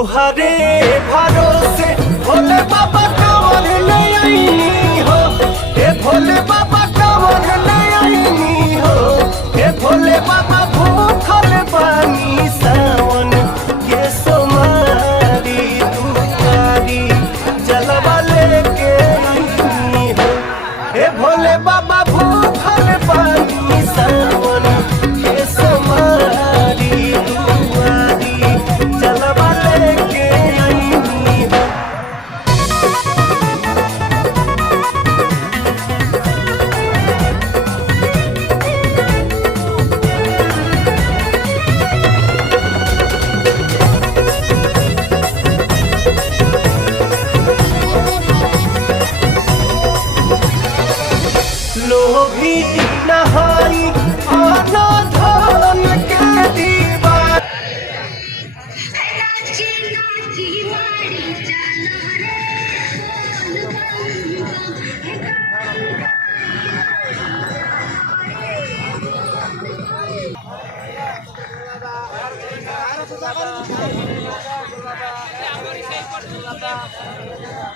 तोहरे भरोसे भोले बाबा कांवर ले आईनी हो। हे भोले बाबा कांवर ले आईनी हो। हे भोले बाबा भूखल बानी सावन के सोमारी दुआरी जलवा लेके आईनी हो। हे भोले बाबा भूखल बानी सावन के सोमारी दुआरी जलवा लेके आईनी हो। लोभी नहाई आना धान के दीवार Baba.